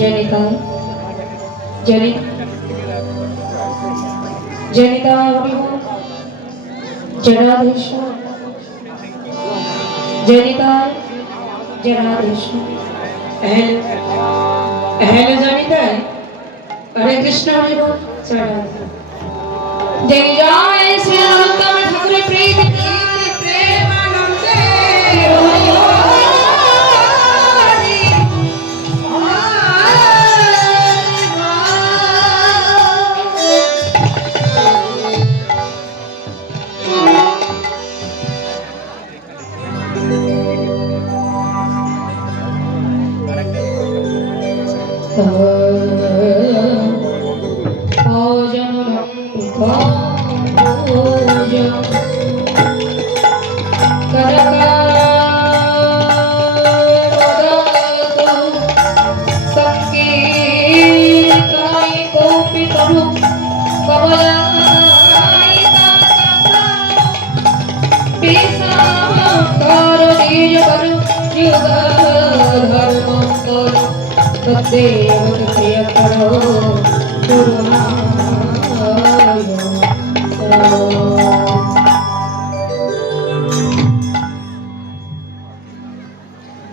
जनिता जनि जनिता जनादेश जनिता जनादेश हेलो जनिता हरे कृष्ण हरे बोल जय जय श्री राम ठाकुर प्रेम प्रेमानंदे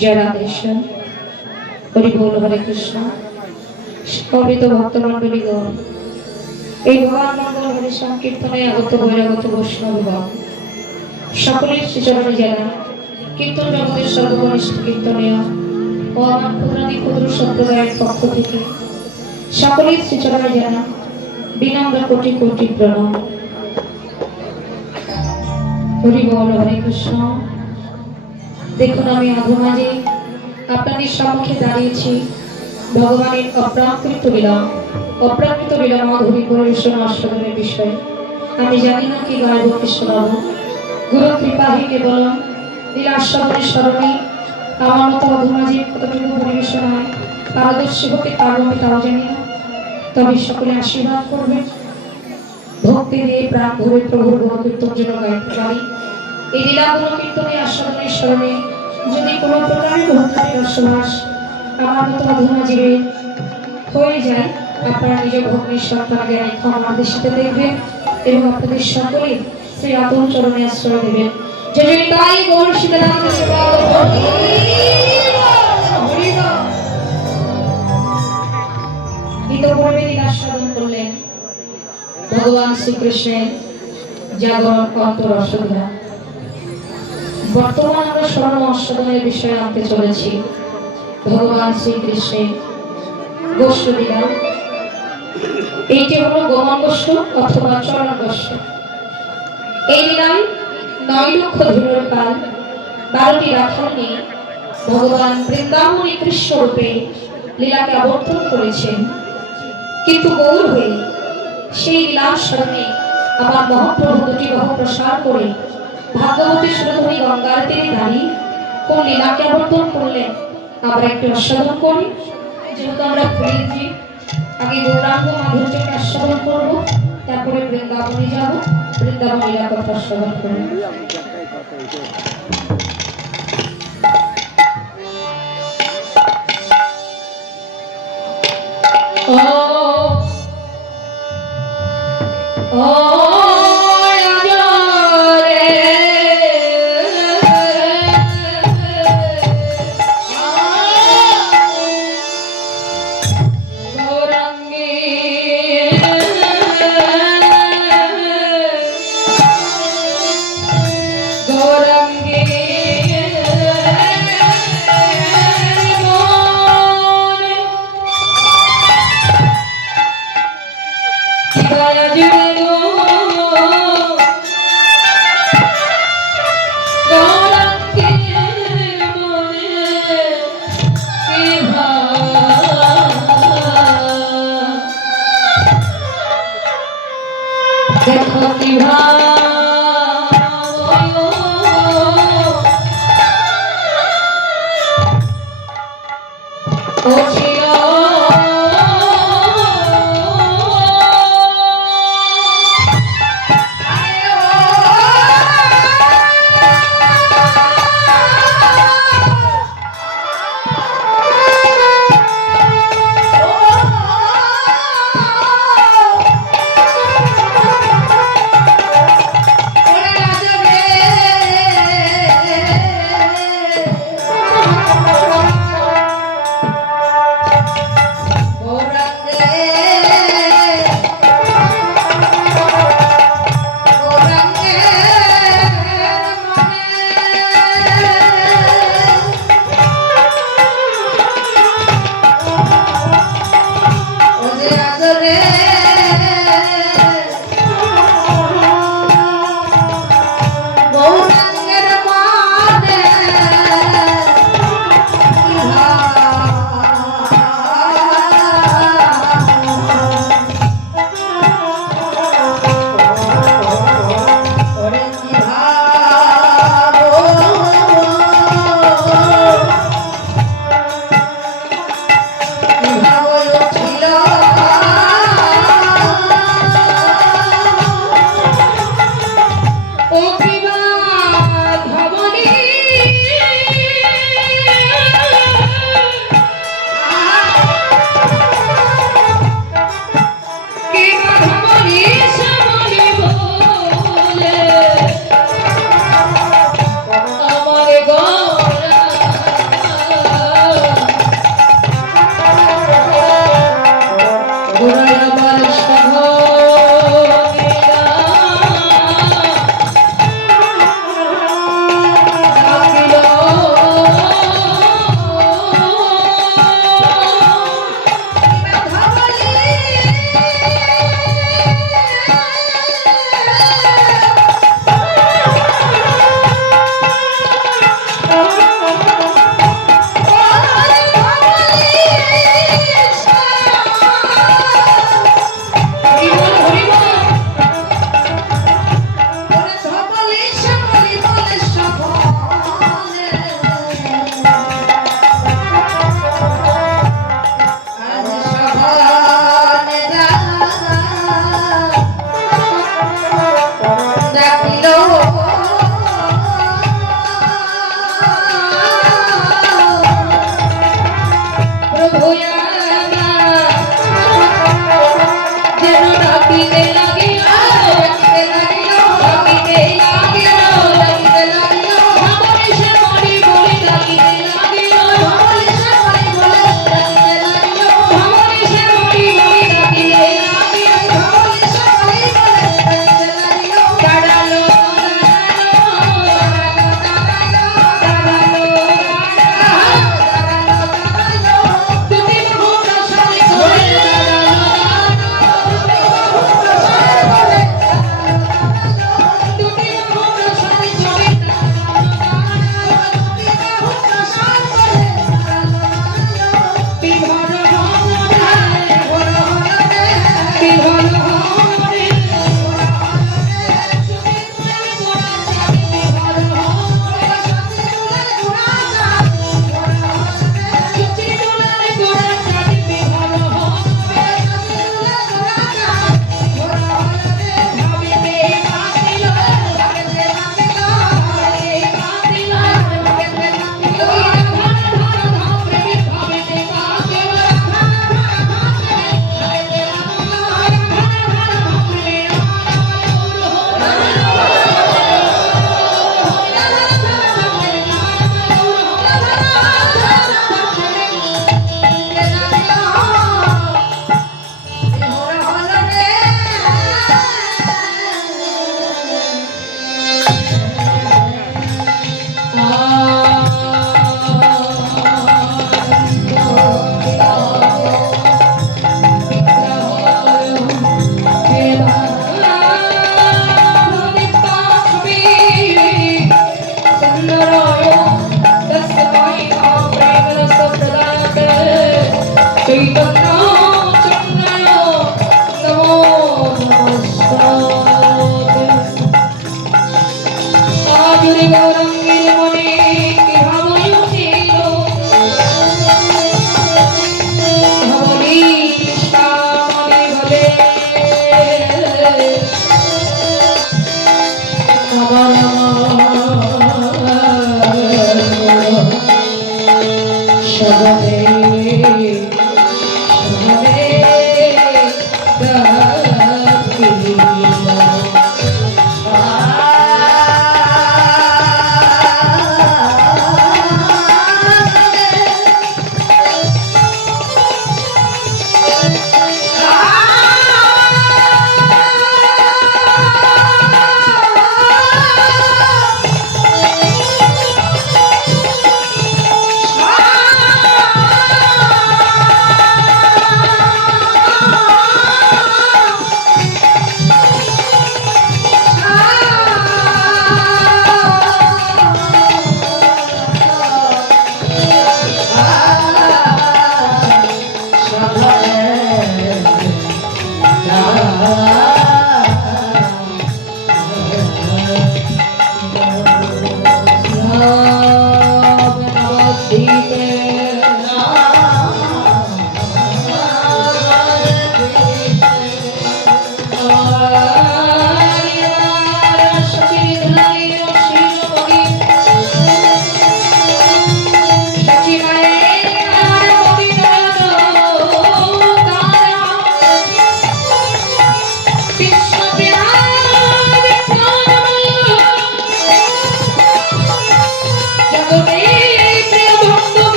जनादेशन हरि बोल हरे कृष्ण सभी तो भक्त मंडली गण भगवान मंगल हरि संकीर्तने आगत बहिरागत वैष्णवगण सकलेर श्रीचरणे जाना कीर्तन जगतेर सर्वकनिष्ठ कीर्तनीय ও আমার ক্ষুদ্রাদি ক্ষুদ্র সম্প্রদায়ের পক্ষ থেকে সকলের শ্রীচরণে জানা বিনম্র কোটি কোটি প্রণাম। হরি বল হরে কৃষ্ণ। দেখুন আমি আধো মাঝে আপনাদের সম্মুখে দাঁড়িয়েছি ভগবানের অপ্রাকৃত লীলা মাধুরী পরিবেশন আস্বাদনের বিষয়ে। আমি জানি না কি গাইব কি শোনাবো, গুরু কৃপা হি কেবল লীলা আস্বাদনের স্মরণে আমার মতো অধমাঝে কতটুকু পরিবেশন হয় পারদর্শী হতে পারবো আমি তাও জানি না, তবে সকলে আশীর্বাদ করবে ভক্তি দিয়ে প্রাণ ভরে প্রভুর গুণকীর্তন যেন গাইতে পারি। এই লীলাগুলো কীর্তনে আস্বাদনের স্মরণে যদি কোনো প্রকারের ভক্তি রসবাস আমার মতো অধমাঝে হয়ে যায়, আপনারা নিজ ভগ্নির সন্তান জ্ঞানে ক্ষমা দৃষ্টিতে দেখবেন এবং আপনাদের সকলে শ্রী আতুল চরণে আশ্রয় দেবেন। जय जय गौर शीतलाम ইতপূর্বে লীলাস্বাদন করলেন ভগবান শ্রীকৃষ্ণের জাগরণ অন্তর অষ্টধারা। বর্তমান আমরা স্মরণ অষ্টধারের বিষয়ে আনতে চলেছি ভগবান শ্রীকৃষ্ণের গোষ্ঠ লীলা। এইটি হলো গমন গোষ্ঠ অথবা চরণ গোষ্ঠ। এই লীলায় 9 লক্ষ ধনুর কাল 12টি রাখাল নিয়ে ভগবান বৃন্দাবনে কৃষ্ণ রূপে লীলাকে আবর্তন করেছেন। কিন্তু গৌর হয়ে সেই লীলার স্মরণে আমার মহাপ্রভু দুটি বাহু প্রসার করে ভাগবতী সুরধনী গঙ্গার তীরে দাঁড়িয়ে কোন লীলাকে আবর্তন করলেন আমরা একটু আস্বাদন করি। যেহেতু আমরা ফুলেছি আগে গৌরাঙ্গ মাধুর্যকে আস্বাদন করবো, তারপরে বৃন্দাবনে যাব, বৃন্দাবন লীলা কথা আস্বাদন করব।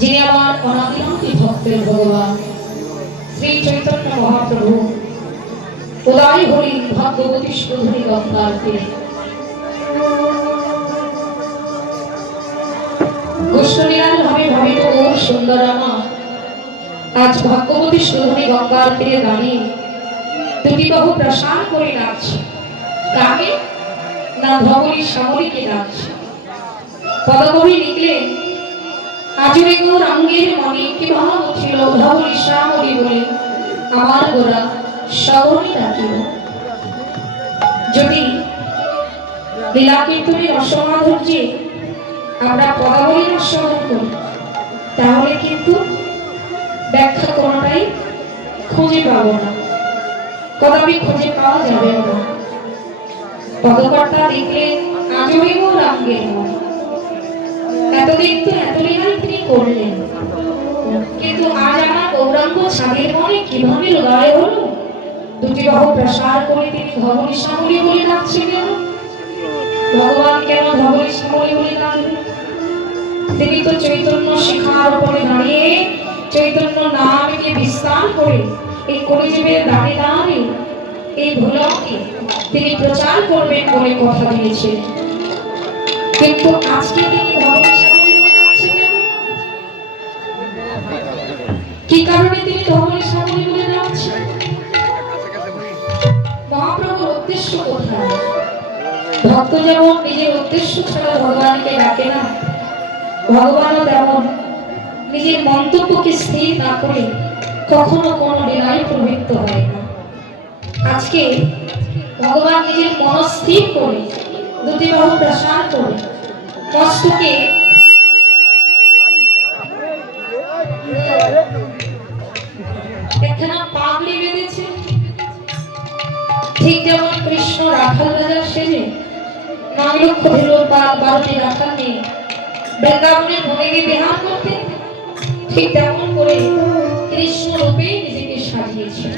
যিনি আমার অনাদিনান্তি ভক্তের ভগবান শ্রী চৈতন্য মহাপ্রভু উদারী হরি ভাগ্যবতী সুধুরী গঙ্গাকে গোষ্ঠীরাল ভাবে ভাবিত ও সুন্দরামা আজ ভাগ্যবতী সুধুরী গঙ্গার তীরে দাঁড়িয়ে দুটি বাহু প্রসার করে নাচছে। কাকে না ভগবতী শ্যামলীকে নাচছে। পদকবি লিখলেন আজরে গোর অঙ্গের মনে কি ভাব ছিল ভগবতী শ্যামলী বলে আমার গোরা স্মরণে রাখিব। যদি লীলা কীর্তনের রসমাধুর্যে আমরা পদাবলীর রসমাধুর করি, তাহলে কিন্তু ব্যাখ্যা কোনোটাই খুঁজে পাবো না, কদাপি খুঁজে পাওয়া যাবে না। পদকর্তা দেখলে আজইব রাঙ্গের মন, এতদিন তো এত লীলাই তিনি করলেন, কিন্তু আজ আমার গৌরাঙ্গ ছাদের মনে কিভাবে উদয় হলো? দুটি বাহু প্রসার করে তিনি ধবলী শ্যামলী বলে ডাকছে কেন? ভগবান কেন ধবলী শ্যামলী বলে ডাকবে? তিনি তো চৈতন্য শিখার উপরে দাঁড়িয়ে চৈতন্য নামকে বিস্তার করে এই কলিযুগের দাঁড়ে দাঁড়িয়ে এই ভোলাকে তিনি প্রচার করবেন বলে কথা দিয়েছিলেন। কিন্তু আজকে তিনি ধবলী শ্যামলী বলে ডাকছে কেন? কি কারণে তিনি ধবলী শ্যামলী বলে ডাকছেন? মহাপ্রভুর উদ্দেশ্য কোথায়? ভক্ত যেমন নিজের উদ্দেশ্য ছাড়া ভগবানকে ডাকে না, ভগবানও তেমন নিজের মন্তব্যকে স্থির না করে কখনো কোনো লীলায় প্রবৃত্ত হয় না। আজকে ভগবান নিজের মনস্থির করে দুটি বাহু প্রসার করে মস্তকে একখানা পাগড়ি বেঁধেছে। ঠিক যেমন কৃষ্ণ রাখাল রাজা সেজে ৯ লক্ষ ধেনুর পাল ১২টি রাখাল নিয়ে বৃন্দাবনের ভূমিকে বিহার করতে, ঠিক তেমন করে কৃষ্ণ রূপে নিজেকে সাজিয়েছে।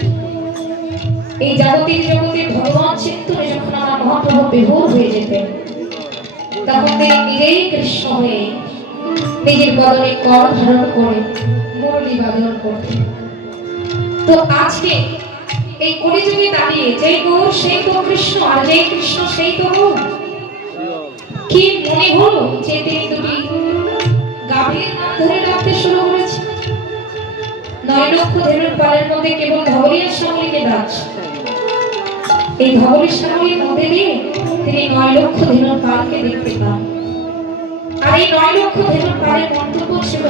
এই জাগতিক জগতে ভগবান চিন্তনে যখন আমার মহাপ্রভু বিভোর হয়ে যেতেন, তখন তিনি নিজেই কৃষ্ণ হয়ে নিজের বদনে কর ধারণ করে মুরলী বাদন করতেন। তো আজকে এই কলিযুগে দাঁড়িয়ে যেই গৌর সেই তো কৃষ্ণ, আর যেই কৃষ্ণ সেই তো গৌর। কি মনে হলো যে তিনি দুটি গাভীর নাম ধরে ডাকতে শুরু করেছেন? ৯ লক্ষ ধেনুর পালের মধ্যে কেবল ধবলী আর শ্যামলীকে ডাকছে। এই ধবলী শ্যামলীর মধ্যে দিয়ে তিনি ৯ লক্ষ ধেনুর পালকে দেখতে পান। আর এই ৯ লক্ষ ধেনুর পালের মন্তব্য ছিল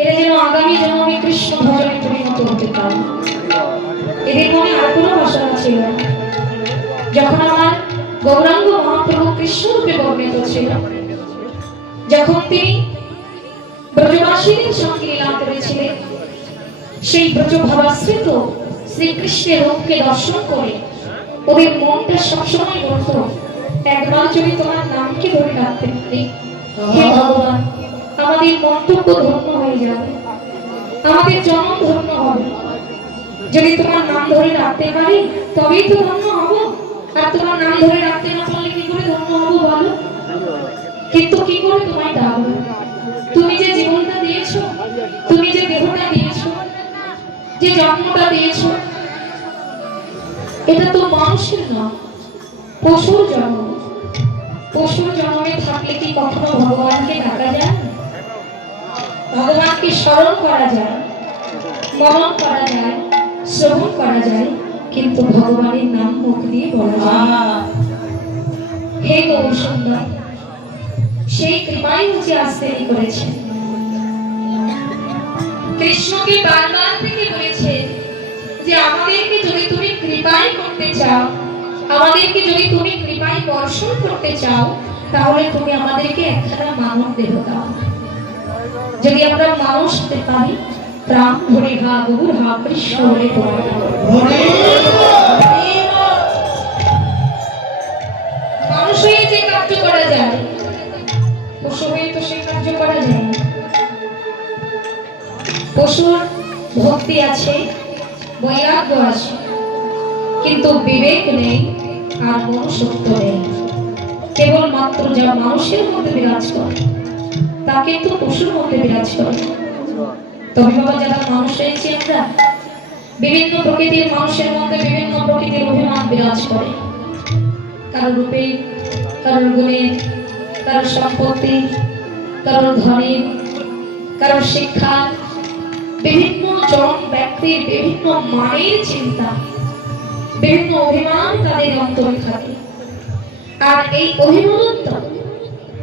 এরা যেন আগামী জন্মে কৃষ্ণ ভজনে পরিণত হতে পারে। এদের মনে আর কোনো বাসনা ছিল না। যখন আমার গৌরাঙ্গ মহাপ্রভু কৃষ্ণ রূপে বর্ণিত ছিল, যখন তিনি ব্রজবাসীদের সঙ্গে লীলা করেছিলেন, সেই ব্রজভাবাশ্রিত শ্রীকৃষ্ণের রূপকে দর্শন করে ওদের মনটা সবসময় বলতো, একবার যদি তোমার নামকে ধরে রাখতে পারি, হে ভগবান, আমাদের মন্তব্য ধন্য হয়ে যাবে, আমাদের জন্ম ধন্য হবে। যদি তোমার নাম ধরে রাখতে পারি তবেই তো ধন্য হব, আর তোমার নাম ধরে রাখতে না পারলে কি করে ধন্য হব বলো? কিন্তু কি করে তোমায় ডাকবো? তুমি যে জীবনটা দিয়েছো, তুমি যে দেহটা দিয়েছো, যে জন্মটা দিয়েছো, এটা তো মানুষের না, পশুর জন্ম। পশুর জন্মে থাকলে কি কখনো ভগবানকে ডাকা যায়? ভগবানকে স্মরণ করা যায়, মনন করা যায়, শ্রবণ করা যায়, কিন্তু ভগবানের নাম মুখ দিয়ে বলা যায় না। হে গৌর সুন্দর, সেই কৃপাই মুঝে আসতে করেছে। কৃষ্ণকে বারবার থেকে বলেছে যে আমাদেরকে যদি তুমি কৃপাই করতে চাও, আমাদেরকে যদি তুমি কৃপাই বর্ষণ করতে চাও, তাহলে তুমি আমাদেরকে একখানা মানব দেহ দাও। যদি আমরা মানুষ হতে পারি, প্রাণ ভরে হা গৌর হা কৃষ্ণ বলে তোমার মানুষ হয়ে যে কার্য করা যায়, পশু হয়ে তো সে কার্য করা যায় না। পশুর ভক্তি আছে, বৈরাগ্য আছে, কিন্তু বিবেক নেই আর মনুষ্যত্ব নেই। কেবলমাত্র যা মানুষের মধ্যে বিরাজ করে তা কিন্তু পশুর মধ্যে বিরাজ করে। তবে বাবা, যারা মানুষ হয়েছি আমরা, বিভিন্ন প্রকৃতির মানুষের মধ্যে বিভিন্ন প্রকৃতির অভিমান বিরাজ করে। কারোর রূপে, কারোর গুণে, কারোর সম্পত্তি, কারোর ধনে, কারোর শিক্ষা, বিভিন্ন জন ব্যক্তির বিভিন্ন মানের চিন্তা, বিভিন্ন অভিমান তাদের অন্তরে থাকে। আর এই অভিমানত্ব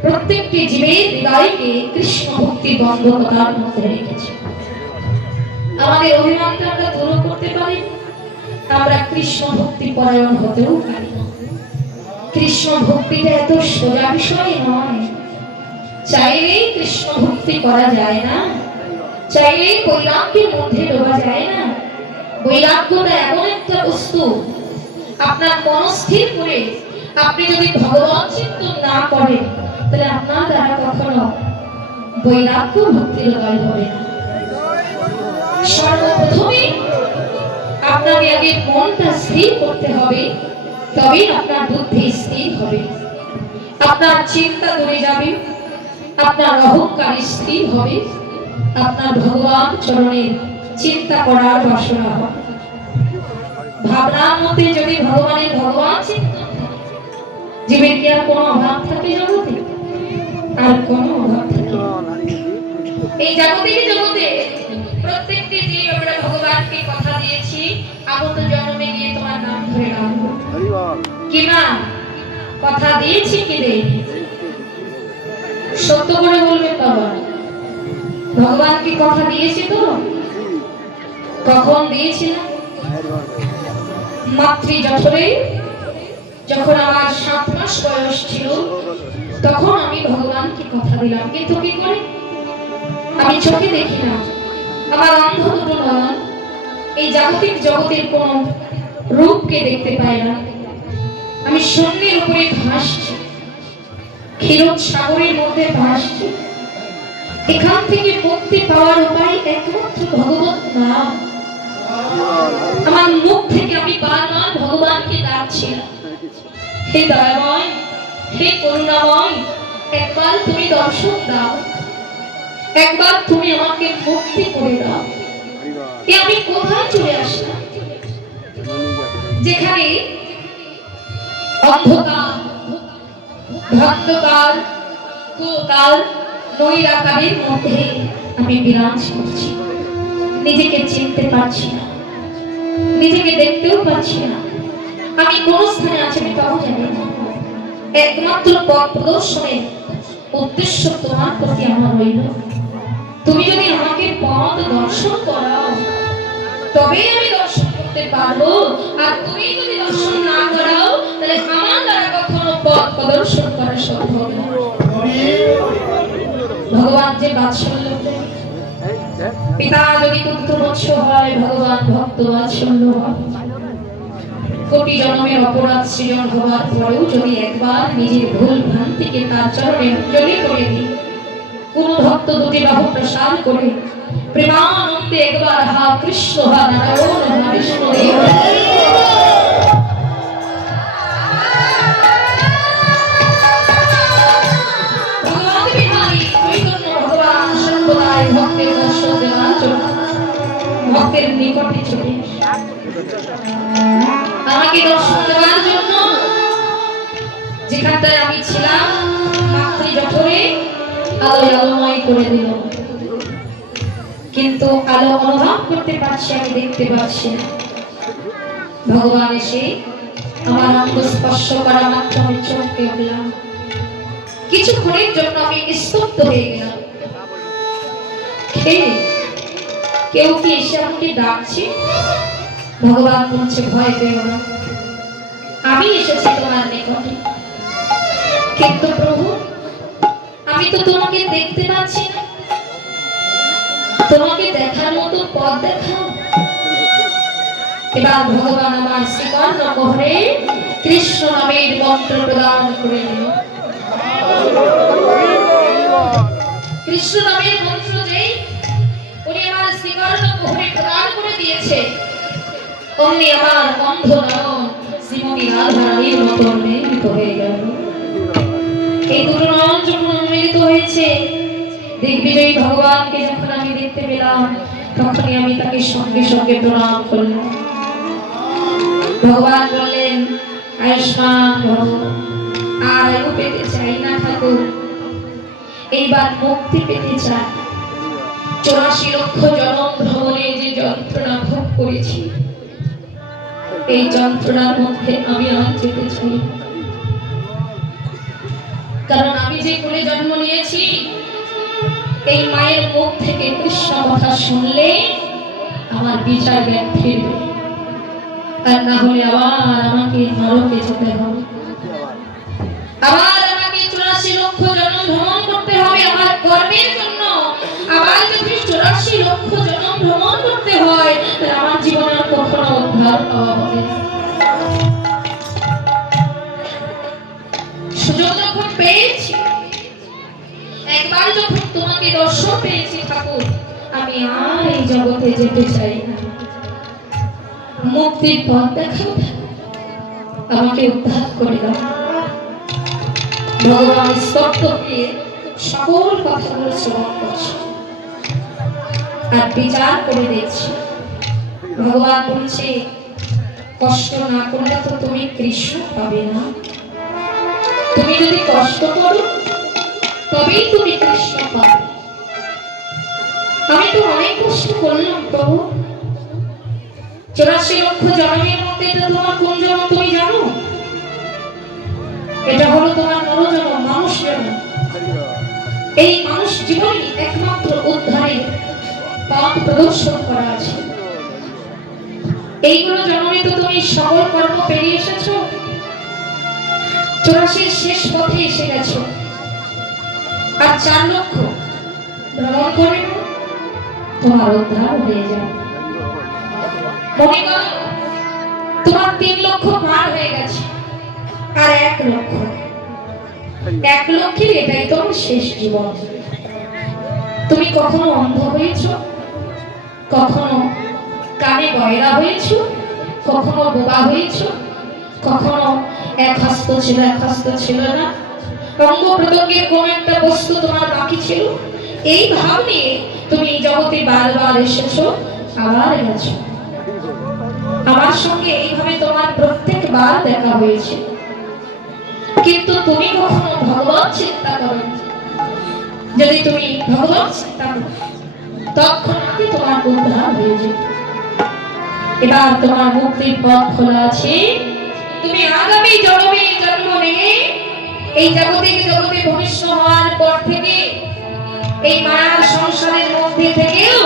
প্রত্যেকটি জীবের হৃদয়কে কৃষ্ণ ভক্তি বন্ধকতার মধ্যে রেখেছে। আমাদের অভিমানটা আমরা দূর করতে পারি, আমরা কৃষ্ণ ভক্তি পরায়ণ হতেও পারি না। কৃষ্ণ ভক্তিটা এত সোজা বিষয় নয়। চাইলেই কৃষ্ণ ভক্তি করা যায় না, চাইলেই বৈরাগ্যের মধ্যে ডোবা যায় না। বৈরাগ্যটা এমন একটা বস্তু, আপনার মনস্থির করে আপনি যদি ভগবান চিন্তন না করেন, তাহলে আপনার দ্বারা কখনো বৈরাগ্য ভক্তির উদয় হবে না। সর্বপ্রথমে আপনাকে আগে মনটা স্থির করতে হবে, তবেই আপনার বুদ্ধি স্থির হবে, আপনার চিন্তা দূরে যাবে, আপনার অহংকার স্থির হবে, আপনার ভগবান চরণের চিন্তা করার বাসনা হবে। ভাবনার মধ্যে যদি ভগবান চিন্তা, জীবের কি আর কোনো অভাব থাকে জগতে? আর কোনো অভাব থাকে? এই জাগতিক জগতে প্রত্যেকটি জীব আমরা ভগবানকে কথা দিয়েছি, আগত জন্মে গিয়ে তোমার নাম ধরে রাখবো। কি না কথা দিয়েছি কি দেইনি? সত্য করে বলবেন বাবা, ভগবানকে কথা দিয়েছি তো? কখন দিয়েছিলাম? মাতৃ জঠরে যখন আমার 7 মাস বয়স ছিল, তখন আমি ভগবানকে কথা দিলাম। কিন্তু কি করে? আমি চোখে দেখি না, আমার অন্ধ দুটো নয়ন এই জাগতিক জগতের কোন রূপকে দেখতে পায় না। আমি শূন্যের উপরে ভাসছি, ক্ষীরোদ সাগরের মধ্যে ভাসছি। এখান থেকে মুক্তি পাওয়ার উপায় একমাত্র ভগবত নাম। আমার মুখ থেকে আমি বারবার ভগবানকে ডাকছি, হে দয়াময়, হে করুণাময়, একবার তুমি দর্শন দাও, একবার তুমি আমাকে মুক্তি করে দাও। এ আমি কোথায় চলে আসলাম? যেখানে অন্ধকার, ধন্ধকার, কুকাল, নৈরাকারের মধ্যে আমি বিরাজ করছি। নিজেকে চিনতে পারছি না, নিজেকে দেখতেও পাচ্ছি না। আমি কোন স্থানে আছি আমি তাও জানি না। একমাত্র পথ প্রদর্শনের উদ্দেশ্য তোমার প্রতি আমার রইল। তুমি যদি আমাকে পথ দর্শন করাও, তবেই আমি দর্শন করতে পারবো। আর তুমি যদি দর্শন না করাও, তাহলে আমার দ্বারা কখনো পথ প্রদর্শন করা সম্ভব না। ভগবান যে বাৎসল্য, পিতা যদি পুত্রবৎস হয়, ভগবান ভক্ত বাৎসল্য হয়। কোটি জন্মের অপরাধ সৃজন হওয়ার পরেও যদি একবার নিজের ভুল ভ্রান্তিকে তার চরণে অঞ্জলি করে দিই, কোন ভক্ত দুটি বাহু প্রসাদ করে প্রেমানন্দে একবার হা কৃষ্ণ, হা নারায়ণ, হা বিষ্ণুদেব, ভগবান বিহারী চৈতন্য ভগবান সর্বদাই ভক্তের দর্শন দেওয়ার জন্য ভক্তের নিকটে চলে আমাকে দর্শন দেওয়ার জন্য যেখানটায় আমি ছিলাম মাতৃ জঠরে আলোয় আলোময় করে দিল। কিন্তু আলো অনুভব করতে পারছি, আমি দেখতে পাচ্ছি না। ভগবান এসে আমার অঙ্গ স্পর্শ করা মাত্র আমি চমকে উঠলাম। কিছুক্ষণের জন্য আমি স্তব্ধ হয়ে গেলাম। কেউ কি এসে আমাকে ডাকছে? ভগবান বলছে, ভয় পেও না, আমি এসেছি তোমার নিকটে। কিন্তু প্রভু, আমি তো তোমাকে দেখতে পাচ্ছি না, তোমাকে দেখার মতো পথ দেখাও। এবার ভগবান আমার শ্রীকর্ণ কোহরে কৃষ্ণ নামের মন্ত্র প্রদান করে দিল। কৃষ্ণ নামের মন্ত্র যেই উনি আমার শ্রীকর্ণ কোহরে প্রদান করে দিয়েছে, অমনি আমার অন্ধ নয়ন শ্রীমতী রাধারানীর মতো উন্মিলিত হয়ে গেল। এই দুটো নয়ন যখন উন্মিলিত হয়েছে, দিগ্বিজয়ী ভগবানকে যখন আমি দেখতে পেলাম, তখনই আমি তাকে সঙ্গে সঙ্গে প্রণাম করলাম। ভগবান বললেন, আয়ুষ্মান ভব, আর আয়ু পেতে চাই না ঠাকুর, এইবার মুক্তি পেতে চাই। 84 লক্ষ জনম ভ্রমণে যে যন্ত্রণা ভোগ করেছি, এই যন্ত্রণার মধ্যে আমি আর যেতে চাই। কারণ আমি যে কোলে জন্ম নিয়েছি, এই মায়ের মুখ থেকে কৃষ্ণ কথা শুনলে আমার বিচার জ্ঞান ফিরবে। আর না হলে আবার আমাকে নরকে যেতে হবে, আবার আমাকে 84 লক্ষ জন্ম ভ্রমণ করতে হবে আমার কর্মের জন্য। আবার যদি 84 লক্ষ জন্ম ভ্রমণ করতে হয় তাহলে আমার জীবনের কখনো উদ্ধার পাওয়া হবে না। সুযোগ যখন পেয়েছি, একবার যখন তোমাকে দর্শন পেয়েছি ঠাকুর, আমি আর এই জগতে যেতে চাই না। মুক্তির পথ দেখাও, আমাকে উদ্ধার করে দাও। ভগবান স্তব্ধ হয়ে সকল কথাগুলো শ্রবণ করছে আর বিচার করে দেখছি। ভগবান বলছে, কষ্ট না করলে তো তুমি কৃষ্ণ পাবে না। তুমি যদি কষ্ট করো তবেই তুমি কৃষ্ণ পাবে। আমি তো অনেক কষ্ট করলাম প্রভু। 84 লক্ষ জন্মের মধ্যে এটা তোমার কোন জন্ম তুমি জানো? এটা হলো তোমার নরজন্ম, মানুষ জন্ম। এই মানুষ জীবনে একমাত্র উদ্ধারের পথ প্রদর্শন করা আছে। এইগুলো জন্মে তো তুমি সকল কর্ম পেরিয়ে এসেছো, 84 শেষ পথে এসে গেছো। আর 4 লক্ষ ভ্রমণ করে তোমার উদ্ধার হয়ে যাবে। মনে করো তোমার 3 লক্ষ পার হয়ে গেছে, আর 1 লক্ষ, 1 লক্ষের এটাই তোমার শেষ জীবন। তুমি কখনো অন্ধ হয়েছ, কখনো কানে বয়রা হয়েছ, কখনো বোবা হয়েছ, কখনো এক হস্ত ছিল এক হস্ত ছিল না, অঙ্গ প্রত্যঙ্গের কোন একটা বস্তু তোমার বাকি ছিল। এই ভাব নিয়ে তুমি জগতে বারবার এসেছো, আবার গেছো। আমার সঙ্গে এইভাবে তোমার প্রত্যেকবার দেখা হয়েছে, কিন্তু তুমি কখনো ভগবান চিন্তা করো। যদি তুমি ভগবান চিন্তা করো তৎক্ষণাৎ তোমার উদ্ধার হয়ে যেত। এবার তোমার মুক্তির পথ খোলা আছে। তুমি আগামী জন্মে জন্ম নিয়ে এই জাগতিক জগতে ভূমিষ্ঠ হওয়ার পর থেকে এই মায়ার সংসারের মধ্যে থেকেও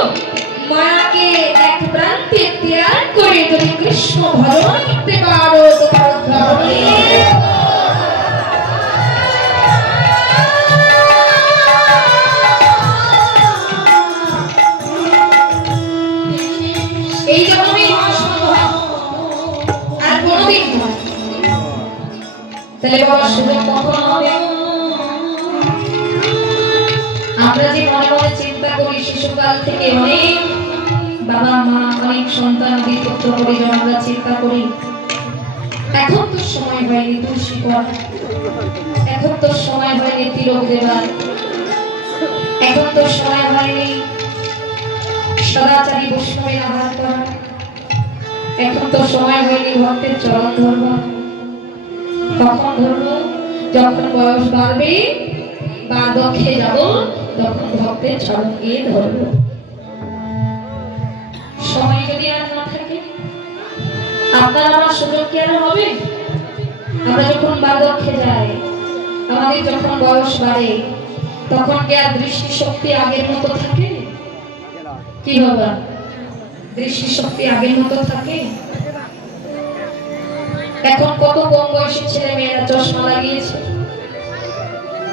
মায়াকে এক প্রান্তে ত্যাগ করে যদি কৃষ্ণ ভজন করতে পারো তোমার উদ্ধার হবে। এই জন্যই সম্ভব, আর কোনোদিন নয়। তাহলে বাবা সুযোগ কখন হবে? আমরা যে মনে মনে চিন্তা করি শিশুকাল থেকে অনেক বাবা মা অনেক সন্তান পুত্র পরিজন আমরা চিন্তা করি, এখন তো সময় হয়নি তুলসী পড়া, এখন তো সময় হয়নি তিলক দেবার, এখন তো সময় হয়নি সদাচারী বৈষ্ণবের আহার করা, এখন তো সময় হয়নি ভক্তের চরণ ধরবা। কখন ধরবো? যখন বয়স বাড়বে, বার্ধক্যে যাব, তখন ভক্তের চরণ গিয়ে ধরবো। সময় যদি আর না থাকে, আপনার আমার সুযোগ কি আর হবে? আমরা যখন বার্ধক্যে যাই, আমাদের যখন বয়স বাড়ে, তখন কি আর দৃষ্টি শক্তি আগের মতো থাকে? কি বাবা, দৃষ্টি শক্তি আগের মতো থাকে? এখন কত কম বয়সী ছেলে মেয়েরা চশমা লাগিয়েছে,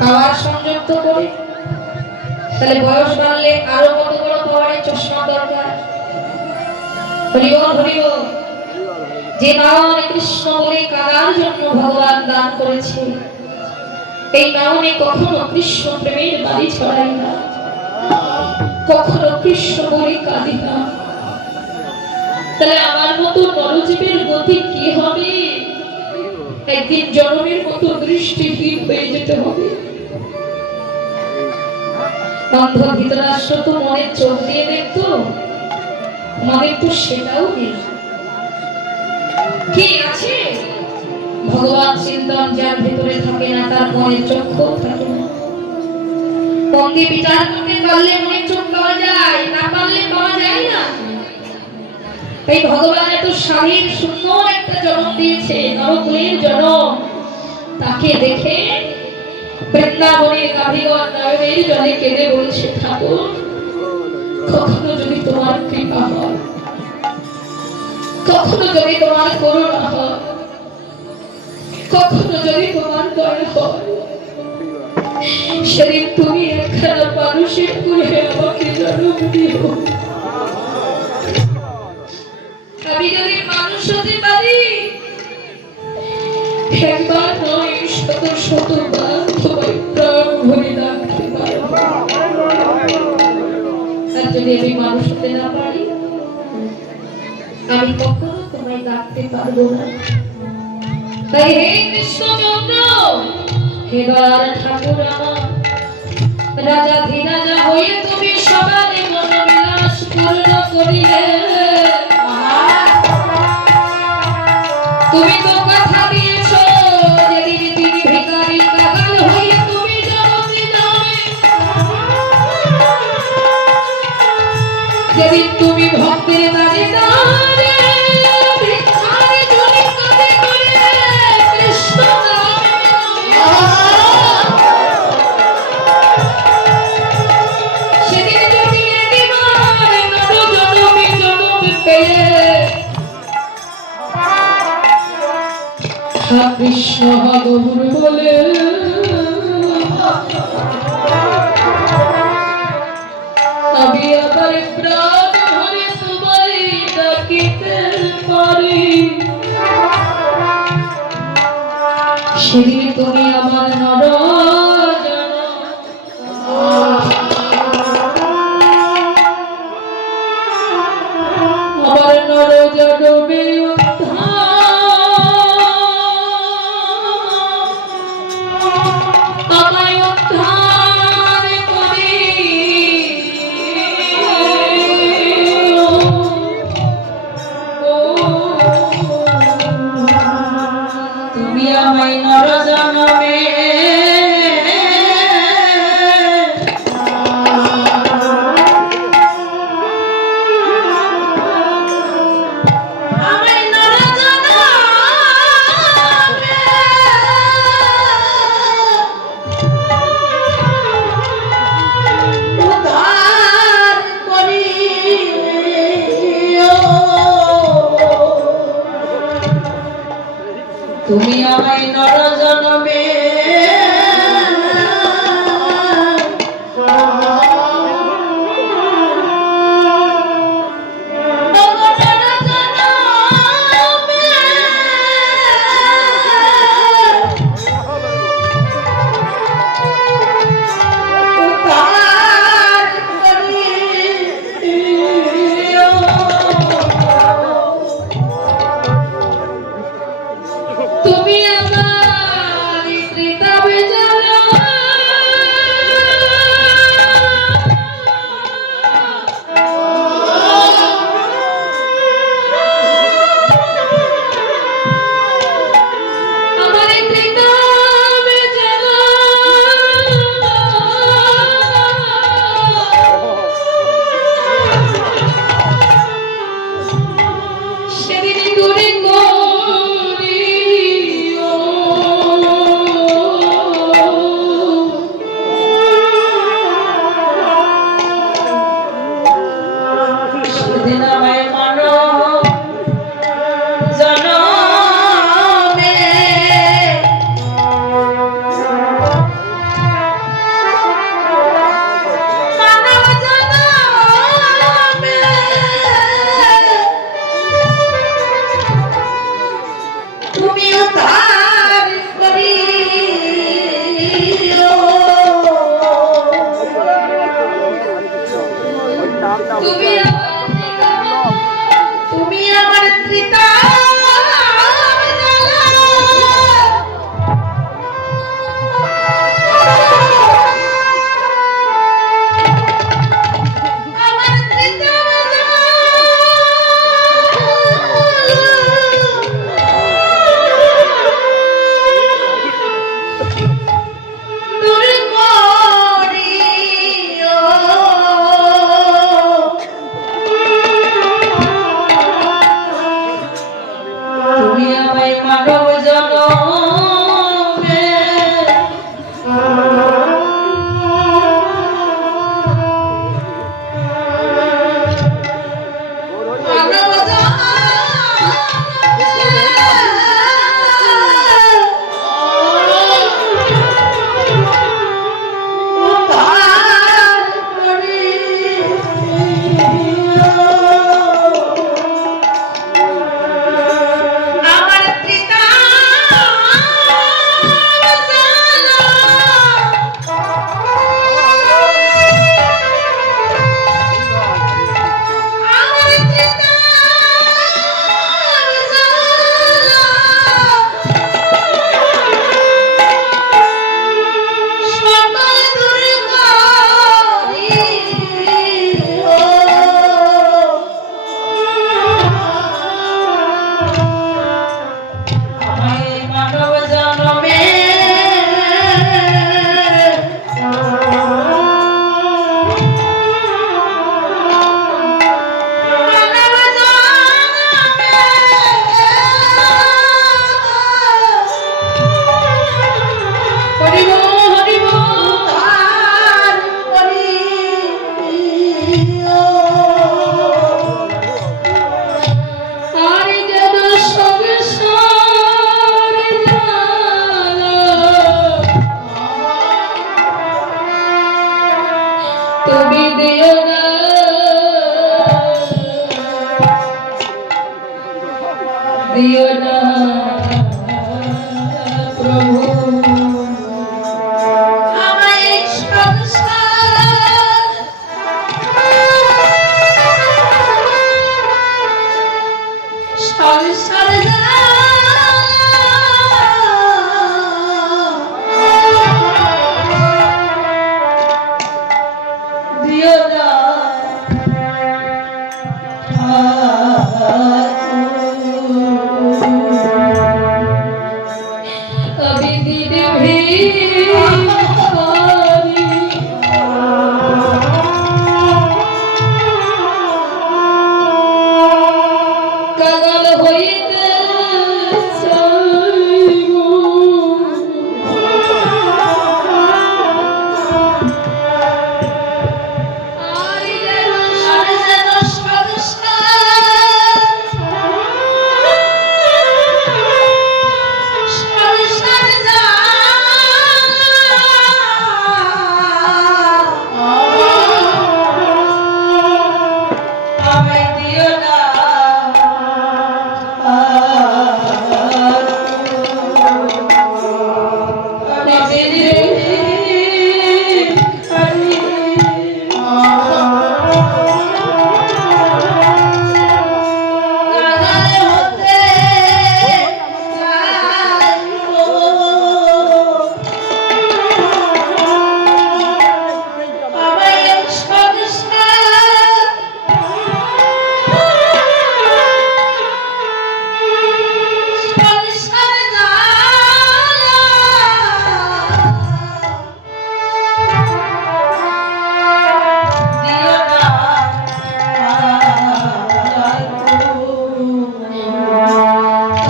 পাওয়ার সংযুক্ত করে। তাহলে বয়স বাড়লে আরো কত বড় পাওয়ারের চশমা দরকার। হরিবল হরিবল। যে নামে কৃষ্ণ বলে কাদার জন্য ভগবান দান করেছে, এই নামে কখনো কৃষ্ণ প্রেমের বাড়ি ছড়াই না, কখনো কৃষ্ণ বলে কাঁদি না। তাহলে আমার মতো নরজীবের গতি কি হবে? একদিন জনমের মতো দৃষ্টিহীন হয়ে যেতে হবে। অন্ধ ধৃতরাষ্ট্র তো মনের চোখ দিয়ে দেখতো, আমাদের তো সেটাও নেই। কি আছে? ভগবান চিন্তন যার ভেতরে থাকে না, তার মনের চক্ষু থাকে না। মন্দির বিচার করতে পারলে মনের চোখ পাওয়া যায়, না পারলে পাওয়া যায় না। তাই ভগবান এত স্বাধীন সুন্দর একটা জন্ম দিয়েছে, নরকুলের জন্ম। তাকে দেখে বৃন্দাবনের গাভীগণ নয়নের জলে কেঁদে বলছে, ঠাকুর কখনো যদি তোমার কৃপা হয়, কখনো যদি তোমার করুণা হয়, কখনো যদি তোমার দয়া হয়, সেদিন তুমি একখানা মানুষের কুলে আমাকে জন্ম দিও। আমি যদি মানুষ হতে পারি, একবার নয় শত শতবার তোমায় প্রাণ ভরে রাখতে পারবো। আর যদি আমি মানুষ হতে না পারি, আমি কখনো তোমায় ডাকতে পারবো না। তাই হে কৃষ্ণচন্দ্র, এবার ঠাকুর আমার রাজা ধীরাজা হয়ে তুমি সবারে মনোবিলাস পূর্ণ করিলে। তুমি তো কথা দিয়েছ যেদিন তিনি ভিখারি কাঙাল হয়ে তুমি জগতে যাবে, যেদিন তুমি ভক্তের কাজে দাঁড়ে ভিখারি জনি কাজে করে কৃষ্ণ সেদিন তুমি একবার নরজনমে জন্ম পেয়ে কৃষ্ণ গৌর বলে আমি আবার প্রাণ ভরে তোমায় ডাকিতে পারি। সেদিন তুমি আমার নর জনমে তুমি আমায় নর জনমে তুমি আমায় নর জনমে তুমি আমার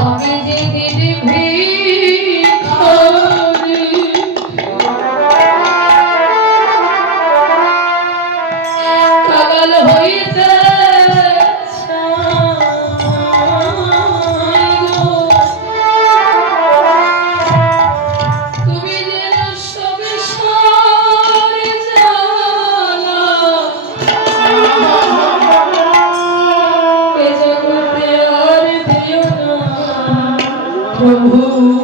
আমি দিদি ভিখারি কাঙাল হইতে চাইব প্রভু